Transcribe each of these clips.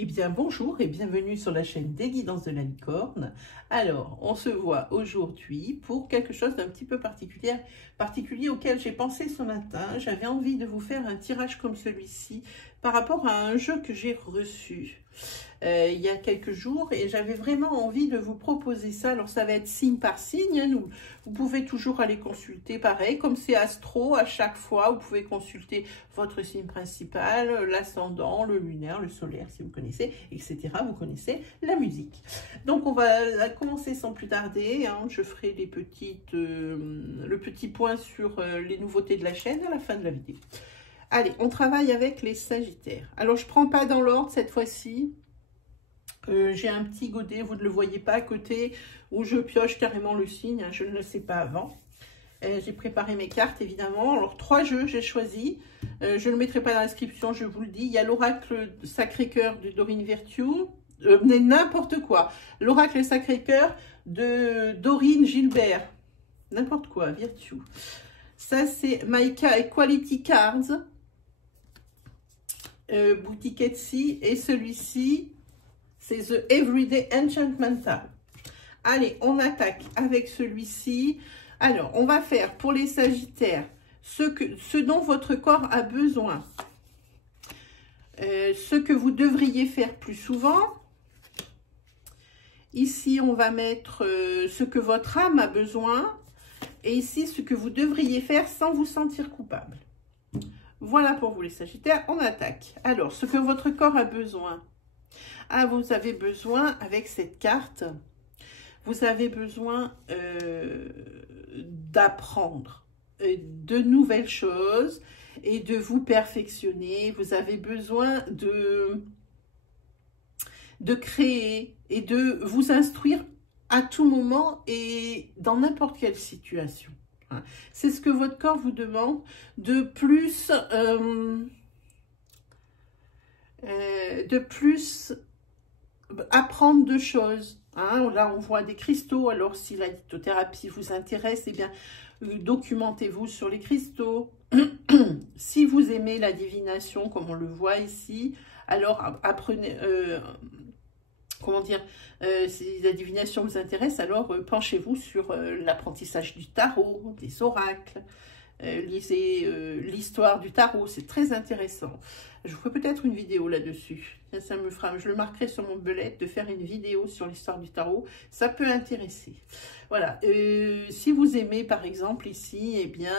Eh bien, bonjour et bienvenue sur la chaîne des Guidances de la Licorne. Alors, on se voit aujourd'hui pour quelque chose d'un petit peu particulier auquel j'ai pensé ce matin. J'avais envie de vous faire un tirage comme celui-ci par rapport à un jeu que j'ai reçu il y a quelques jours et j'avais vraiment envie de vous proposer ça. Alors, ça va être signe par signe. Hein. Vous pouvez toujours aller consulter, pareil, comme c'est astro, à chaque fois, vous pouvez consulter votre signe principal, l'ascendant, le lunaire, le solaire, si vous connaissez, etc. Vous connaissez la musique. Donc, on va commencer sans plus tarder. Hein. Je ferai le petit point sur les nouveautés de la chaîne à la fin de la vidéo. Allez, on travaille avec les Sagittaires. Alors, je ne prends pas dans l'ordre cette fois-ci. J'ai un petit godet, vous ne le voyez pas à côté, où je pioche carrément le signe, hein, je ne le sais pas avant. J'ai préparé mes cartes, évidemment. Alors, 3 jeux, j'ai choisi. Je ne le mettrai pas dans la description, je vous le dis. Il y a l'oracle Sacré-Cœur de Dorine Virtue. N'importe quoi. L'oracle Sacré-Cœur de Dorine Gilbert. N'importe quoi, Virtue. Ça, c'est Maika Equality Cards. Boutique Etsy. Et celui-ci, c'est The Everyday Enchantment Tarot. Allez, on attaque avec celui-ci. Alors, on va faire pour les Sagittaires ce dont votre corps a besoin. Ce que vous devriez faire plus souvent. Ici, on va mettre ce que votre âme a besoin. Et ici, ce que vous devriez faire sans vous sentir coupable. Voilà pour vous les Sagittaires, on attaque. Alors, ce que votre corps a besoin. Ah, vous avez besoin, avec cette carte, vous avez besoin d'apprendre de nouvelles choses et de vous perfectionner. Vous avez besoin de créer et de vous instruire à tout moment et dans n'importe quelle situation. C'est ce que votre corps vous demande de plus apprendre de choses. Hein. Là, on voit des cristaux. Alors, si la lithothérapie vous intéresse, eh bien, documentez-vous sur les cristaux. Si vous aimez la divination, comme on le voit ici, alors apprenez... comment dire, si la divination vous intéresse, alors penchez-vous sur l'apprentissage du tarot, des oracles, lisez l'histoire du tarot, c'est très intéressant. Je vous ferai peut-être une vidéo là-dessus. Ça me fera, je le marquerai sur mon belette de faire une vidéo sur l'histoire du tarot. Ça peut intéresser. Voilà. Si vous aimez, par exemple, ici, eh bien,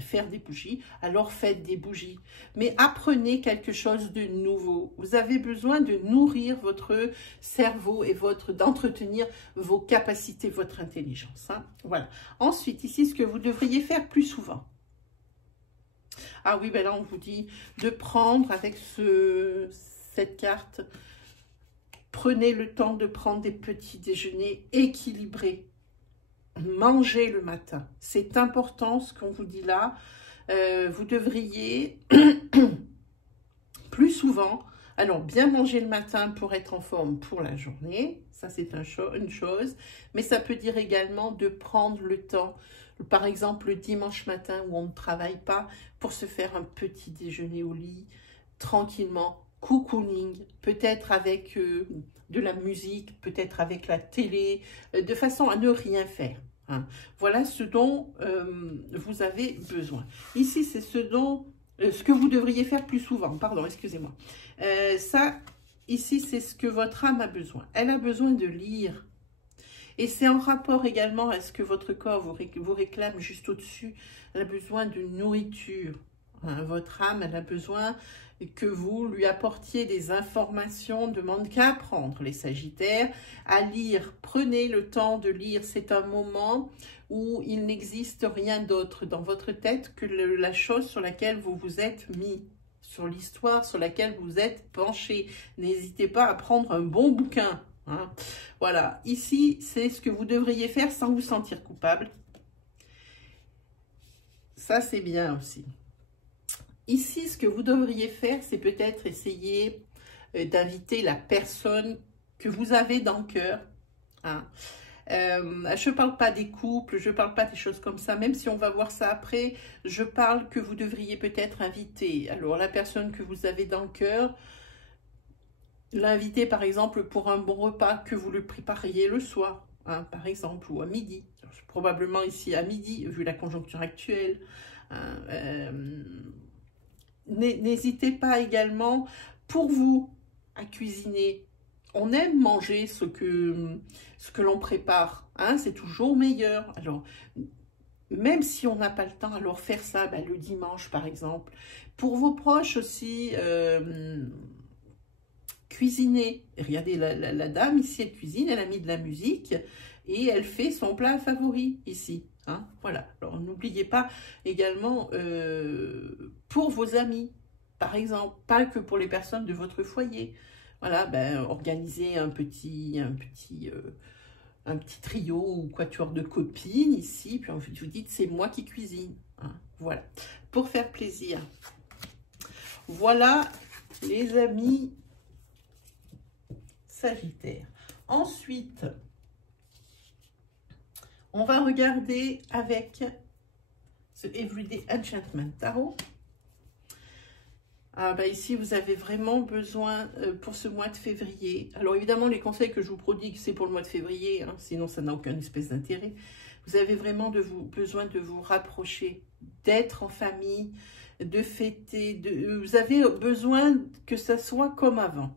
faire des bougies, alors faites des bougies. Mais apprenez quelque chose de nouveau. Vous avez besoin de nourrir votre cerveau et d'entretenir vos capacités, votre intelligence. Hein. Voilà. Ensuite, ici, ce que vous devriez faire plus souvent. Ah oui, ben là, on vous dit de prendre avec cette carte, prenez le temps de prendre des petits déjeuners équilibrés. Mangez le matin. C'est important ce qu'on vous dit là. Vous devriez plus souvent, alors bien manger le matin pour être en forme pour la journée. Ça, c'est une chose. Mais ça peut dire également de prendre le temps. Par exemple, le dimanche matin où on ne travaille pas, pour se faire un petit déjeuner au lit, tranquillement, cocooning, peut-être avec de la musique, peut-être avec la télé, de façon à ne rien faire. Hein. Voilà ce dont vous avez besoin. Ici, c'est ce que vous devriez faire plus souvent. Pardon, excusez-moi. Ça, ici, c'est ce que votre âme a besoin. Elle a besoin de lire. Et c'est en rapport également à ce que votre corps vous réclame juste au-dessus. Elle a besoin de nourriture. Hein, votre âme, elle a besoin que vous lui apportiez des informations. Ne demande qu'à apprendre, les Sagittaires, à lire. Prenez le temps de lire. C'est un moment où il n'existe rien d'autre dans votre tête que la chose sur laquelle vous vous êtes mis, sur l'histoire sur laquelle vous êtes penché. N'hésitez pas à prendre un bon bouquin. Hein. Voilà, ici, c'est ce que vous devriez faire sans vous sentir coupable. Ça, c'est bien aussi. Ici, ce que vous devriez faire, c'est peut-être essayer d'inviter la personne que vous avez dans le cœur. Hein. Je ne parle pas des couples, je ne parle pas des choses comme ça, même si on va voir ça après, je parle que vous devriez peut-être inviter. Alors, la personne que vous avez dans le cœur, l'inviter par exemple pour un bon repas, que vous le prépariez le soir, hein, par exemple, ou à midi. Probablement ici à midi, vu la conjoncture actuelle. Hein, n'hésitez pas également pour vous à cuisiner. On aime manger ce que l'on prépare, hein, c'est toujours meilleur. Alors, même si on n'a pas le temps, alors faire ça le dimanche par exemple. Pour vos proches aussi, cuisiner. Regardez, la dame ici, elle cuisine, elle a mis de la musique et elle fait son plat favori ici. Hein, voilà. Alors, n'oubliez pas également pour vos amis, par exemple, pas que pour les personnes de votre foyer. Voilà, organisez un petit trio ou quatuor de copines ici, puis vous dites c'est moi qui cuisine. Hein, voilà, pour faire plaisir. Voilà, les amis Sagittaire. Ensuite, on va regarder avec ce Everyday Enchantment Tarot. Ici, vous avez vraiment besoin pour ce mois de février. Alors évidemment, les conseils que je vous prodigue, c'est pour le mois de février, hein, sinon ça n'a aucun espèce d'intérêt. Vous avez vraiment besoin de vous rapprocher, d'être en famille, de fêter. Vous avez besoin que ça soit comme avant.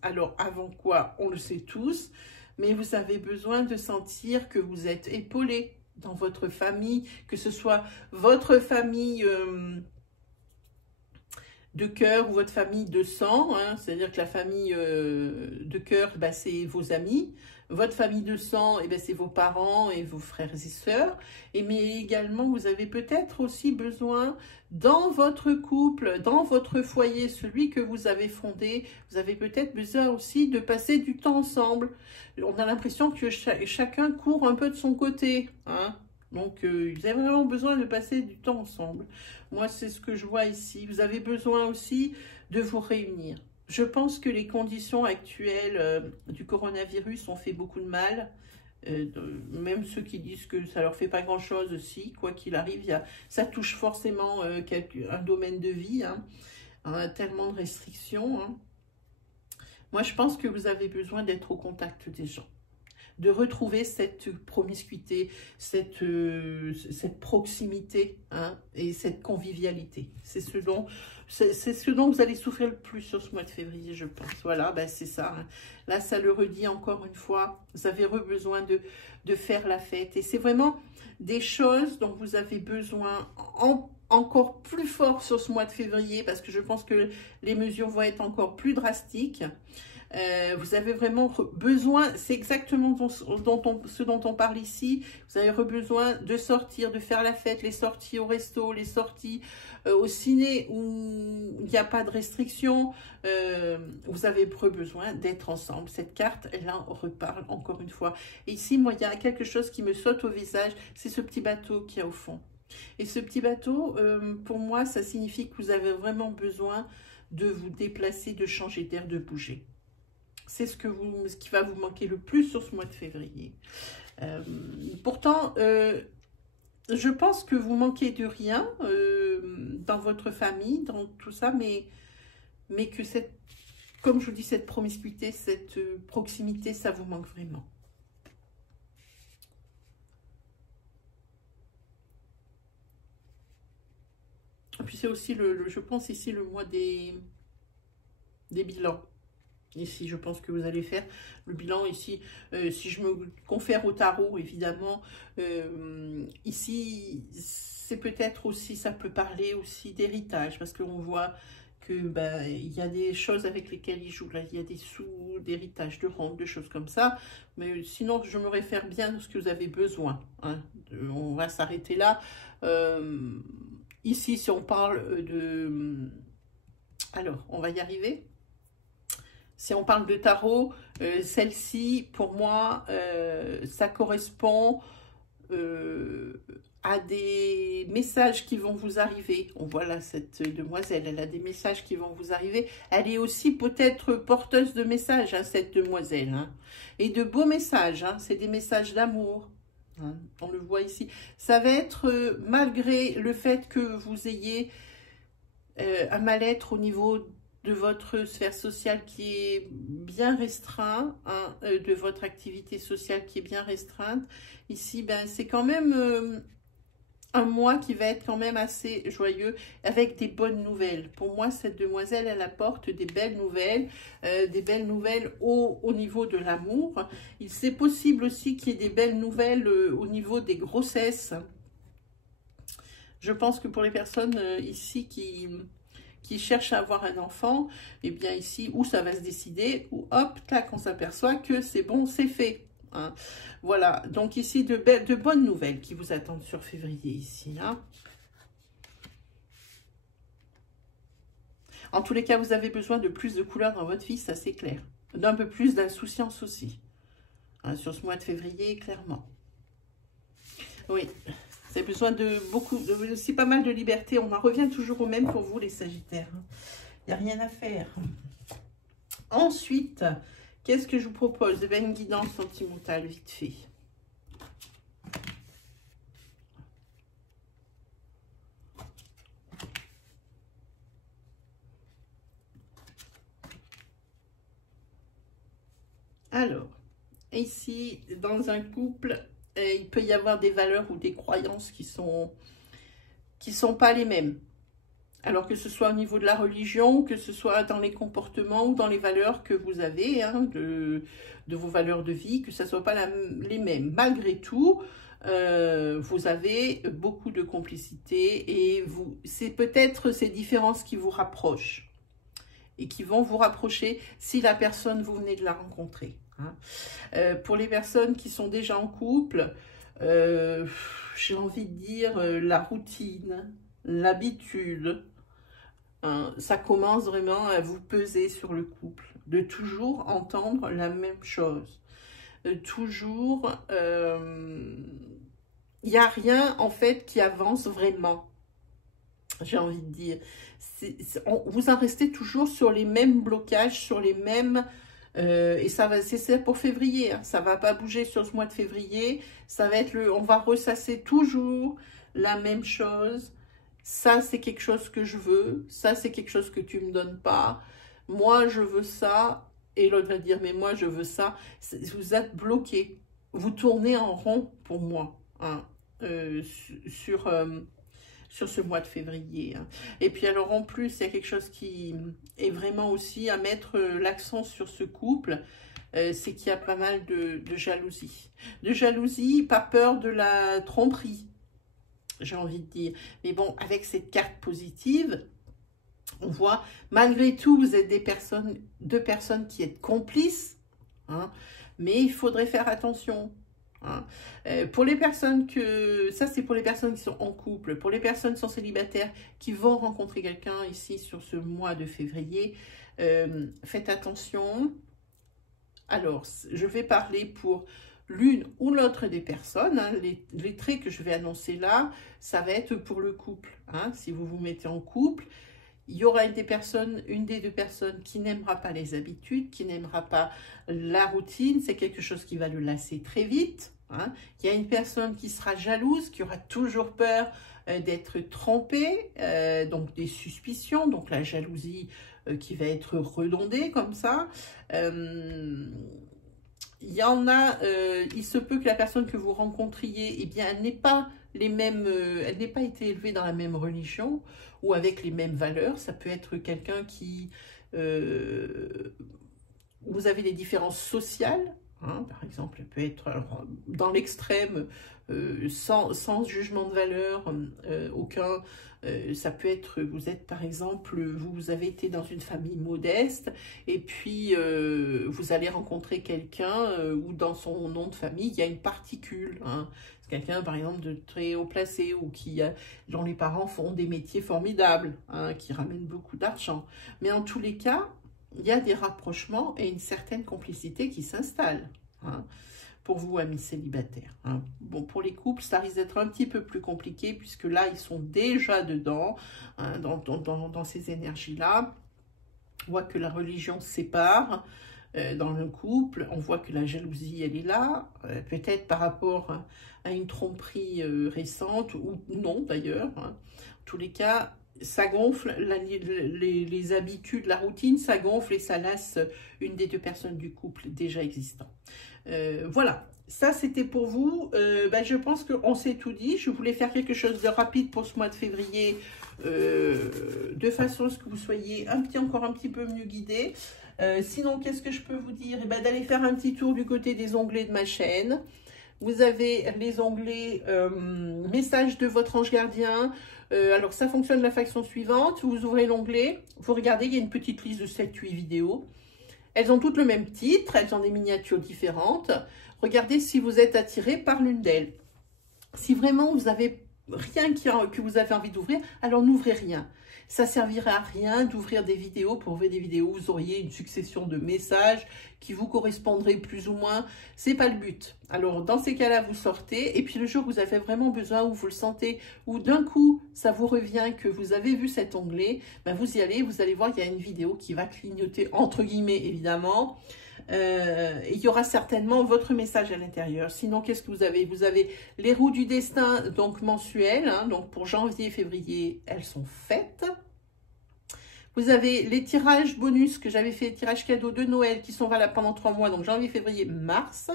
Alors avant quoi, on le sait tous, mais vous avez besoin de sentir que vous êtes épaulé dans votre famille, que ce soit votre famille de cœur ou votre famille de sang, hein, c'est-à-dire que la famille de cœur, c'est vos amis, votre famille de sang, c'est vos parents et vos frères et sœurs, mais également vous avez peut-être aussi besoin dans votre couple, dans votre foyer, celui que vous avez fondé, vous avez peut-être besoin aussi de passer du temps ensemble. On a l'impression que chacun court un peu de son côté, hein. Donc, vous avez vraiment besoin de passer du temps ensemble. Moi, c'est ce que je vois ici. Vous avez besoin aussi de vous réunir. Je pense que les conditions actuelles du coronavirus ont fait beaucoup de mal. Même ceux qui disent que ça leur fait pas grand-chose aussi, quoi qu'il arrive, ça touche forcément un domaine de vie. Hein. On a tellement de restrictions. Hein. Moi, je pense que vous avez besoin d'être au contact des gens, de retrouver cette promiscuité, cette proximité, hein, et cette convivialité. C'est ce dont vous allez souffrir le plus sur ce mois de février, je pense. Voilà, c'est ça. Hein. Là, ça le redit encore une fois. Vous avez besoin de faire la fête. Et c'est vraiment des choses dont vous avez besoin encore plus fort sur ce mois de février, parce que je pense que les mesures vont être encore plus drastiques. Vous avez vraiment besoin, c'est exactement ce dont on parle ici, vous avez besoin de sortir, de faire la fête, les sorties au resto, les sorties au ciné où il n'y a pas de restrictions, vous avez besoin d'être ensemble. Cette carte, elle en reparle encore une fois. Et ici, moi, il y a quelque chose qui me saute au visage, c'est ce petit bateau qu'il y a au fond. Et ce petit bateau, pour moi, ça signifie que vous avez vraiment besoin de vous déplacer, de changer d'air, de bouger. C'est ce qui va vous manquer le plus sur ce mois de février. Pourtant, je pense que vous manquez de rien dans votre famille, dans tout ça, mais que comme je vous dis, cette promiscuité, cette proximité, ça vous manque vraiment. Et puis c'est aussi, je pense ici, le mois des bilans. Ici, je pense que vous allez faire le bilan ici. Si je me confère au tarot, évidemment, ici, c'est peut-être aussi, ça peut parler aussi d'héritage, parce qu'on voit que il y a des choses avec lesquelles il joue. Là, il y a des sous, d'héritage, de rente, de choses comme ça. Mais sinon, je me réfère bien à ce que vous avez besoin. Hein. On va s'arrêter là. Ici, si on parle de... Alors, on va y arriver. Si on parle de tarot, celle-ci, pour moi, ça correspond à des messages qui vont vous arriver. On voit là cette demoiselle, elle a des messages qui vont vous arriver. Elle est aussi peut-être porteuse de messages, hein, cette demoiselle. Hein. Et de beaux messages, hein, c'est des messages d'amour. Hein, on le voit ici. Ça va être, malgré le fait que vous ayez un mal-être au niveau de votre sphère sociale qui est bien restreinte, hein, de votre activité sociale qui est bien restreinte. Ici, ben, c'est quand même un mois qui va être quand même assez joyeux avec des bonnes nouvelles. Pour moi, cette demoiselle, elle apporte des belles nouvelles au niveau de l'amour. C'est possible aussi qu'il y ait des belles nouvelles au niveau des grossesses. Je pense que pour les personnes ici qui cherchent à avoir un enfant, eh bien ici, où ça va se décider, ou hop, tac, on s'aperçoit que c'est bon, c'est fait. Hein. Voilà, donc ici, de bonnes nouvelles qui vous attendent sur février ici. Hein. En tous les cas, vous avez besoin de plus de couleurs dans votre vie, ça c'est clair. D'un peu plus d'insouciance aussi. Hein, sur ce mois de février, clairement. Oui. Vous avez besoin de aussi pas mal de liberté. On en revient toujours au même pour vous, les Sagittaires. Il n'y a rien à faire. Ensuite, qu'est-ce que je vous propose? Une guidance sentimentale, vite fait. Alors, ici, dans un couple, il peut y avoir des valeurs ou des croyances qui sont pas les mêmes. Alors que ce soit au niveau de la religion, que ce soit dans les comportements ou dans les valeurs que vous avez, hein, de vos valeurs de vie, que ce ne soit pas les mêmes. Malgré tout, vous avez beaucoup de complicité et c'est peut-être ces différences qui vous rapprochent et qui vont vous rapprocher si la personne, vous venez de la rencontrer. Hein. Pour les personnes qui sont déjà en couple, j'ai envie de dire la routine, l'habitude, hein, ça commence vraiment à vous peser sur le couple, de toujours entendre la même chose, toujours, il n'y a rien en fait qui avance vraiment, j'ai envie de dire, vous en restez toujours sur les mêmes blocages, sur les mêmes... et ça va, c'est ça pour février, hein. Ça va pas bouger sur ce mois de février, ça va être on va ressasser toujours la même chose. Ça c'est quelque chose que je veux, ça c'est quelque chose que tu me donnes pas, moi je veux ça, et l'autre va dire mais moi je veux ça. Vous êtes bloqué, vous tournez en rond pour moi, hein, sur ce mois de février. Hein. Et puis alors en plus, il y a quelque chose qui est vraiment aussi à mettre l'accent sur ce couple, c'est qu'il y a pas mal de jalousie. De jalousie, pas peur de la tromperie, j'ai envie de dire. Mais bon, avec cette carte positive, on voit, malgré tout, vous êtes deux personnes qui êtes complices, hein, mais il faudrait faire attention. Hein. Pour les personnes ça c'est pour les personnes qui sont en couple, pour les personnes qui sont célibataires, qui vont rencontrer quelqu'un ici sur ce mois de février, faites attention. Alors, je vais parler pour l'une ou l'autre des personnes, hein. Les traits que je vais annoncer là, ça va être pour le couple. Hein. Si vous vous mettez en couple, il y aura une des deux personnes qui n'aimera pas les habitudes, qui n'aimera pas la routine. C'est quelque chose qui va le lasser très vite. Hein. Il y a une personne qui sera jalouse, qui aura toujours peur d'être trompée, donc des suspicions, donc la jalousie qui va être redondée comme ça. Il y en a, il se peut que la personne que vous rencontriez, eh bien, elle n'ait pas elle n'ait pas été élevée dans la même religion ou avec les mêmes valeurs. Ça peut être quelqu'un qui, vous avez des différences sociales, hein, par exemple, elle peut être alors, dans l'extrême, sans jugement de valeur, aucun. Ça peut être, vous êtes par exemple, vous avez été dans une famille modeste et puis vous allez rencontrer quelqu'un où dans son nom de famille, il y a une particule. Hein. C'est quelqu'un par exemple de très haut placé ou dont les parents font des métiers formidables, hein, qui ramènent beaucoup d'argent. Mais en tous les cas, il y a des rapprochements et une certaine complicité qui s'installe. Hein. Pour vous, amis célibataires. Hein. Bon, pour les couples, ça risque d'être un petit peu plus compliqué, puisque là, ils sont déjà dedans, hein, dans ces énergies-là. On voit que la religion sépare dans le couple, on voit que la jalousie, elle est là, peut-être par rapport à une tromperie récente, ou non d'ailleurs. Hein. En tous les cas, ça gonfle les habitudes, la routine, ça gonfle et ça lasse une des deux personnes du couple déjà existant. Voilà, ça c'était pour vous. Je pense qu'on s'est tout dit. Je voulais faire quelque chose de rapide pour ce mois de février, de façon à ce que vous soyez encore un petit peu mieux guidés. Sinon, qu'est-ce que je peux vous dire? D'aller faire un petit tour du côté des onglets de ma chaîne. Vous avez les onglets message de votre ange gardien. Alors, ça fonctionne de la façon suivante. Vous ouvrez l'onglet, vous regardez, il y a une petite liste de 7-8 vidéos. Elles ont toutes le même titre, elles ont des miniatures différentes. Regardez si vous êtes attiré par l'une d'elles. Si vraiment vous avez rien que vous avez envie d'ouvrir, alors n'ouvrez rien. Ça servira à rien d'ouvrir des vidéos. Pour ouvrir des vidéos, vous auriez une succession de messages qui vous correspondraient plus ou moins. C'est pas le but. Alors, dans ces cas-là, vous sortez. Et puis, le jour où vous avez vraiment besoin, où vous le sentez, où d'un coup, ça vous revient que vous avez vu cet onglet, vous y allez, vous allez voir, il y a une vidéo qui va clignoter, entre guillemets, évidemment. Il y aura certainement votre message à l'intérieur. Sinon, qu'est-ce que vous avez? Vous avez les roues du destin, donc mensuelles, donc pour janvier et février, elles sont faites. Vous avez les tirages bonus que j'avais fait, tirages cadeaux de Noël qui sont valables pendant 3 mois, donc janvier, février, mars.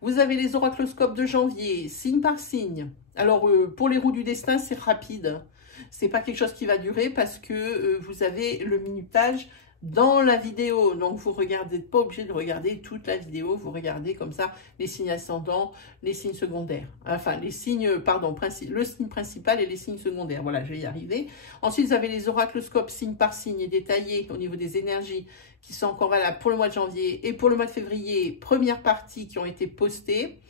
Vous avez les oracloscopes de janvier, signe par signe. Alors, pour les roues du destin, c'est rapide. C'est pas quelque chose qui va durer parce que vous avez le minutage dans la vidéo. Donc, vous regardez, pas obligé de regarder toute la vidéo. Vous regardez comme ça les signes ascendants, les signes secondaires. Enfin, les signes, pardon, le signe principal et les signes secondaires. Voilà, je vais y arriver. Ensuite, vous avez les oracloscopes signe par signe et détaillés au niveau des énergies qui sont encore valables pour le mois de janvier et pour le mois de février. Première partie qui ont été postées.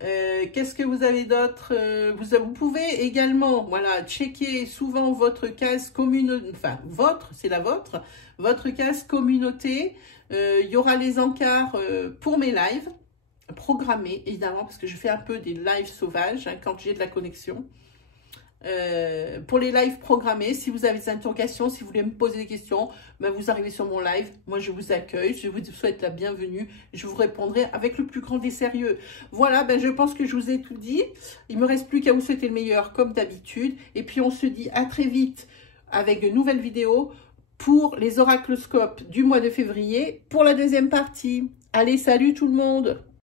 Qu'est-ce que vous avez d'autre? Vous pouvez également, voilà, checker souvent votre case communauté, enfin, c'est la vôtre, votre case communauté. Il y aura les encarts pour mes lives, programmés, évidemment, parce que je fais un peu des lives sauvages, quand j'ai de la connexion. Pour les lives programmés, si vous avez des interrogations, si vous voulez me poser des questions, vous arrivez sur mon live, moi je vous accueille, je vous souhaite la bienvenue, je vous répondrai avec le plus grand des sérieux. Voilà, je pense que je vous ai tout dit, il me reste plus qu'à vous souhaiter le meilleur comme d'habitude, et puis on se dit à très vite avec de nouvelles vidéos pour les oracloscopes du mois de février, pour la deuxième partie. Allez, salut tout le monde!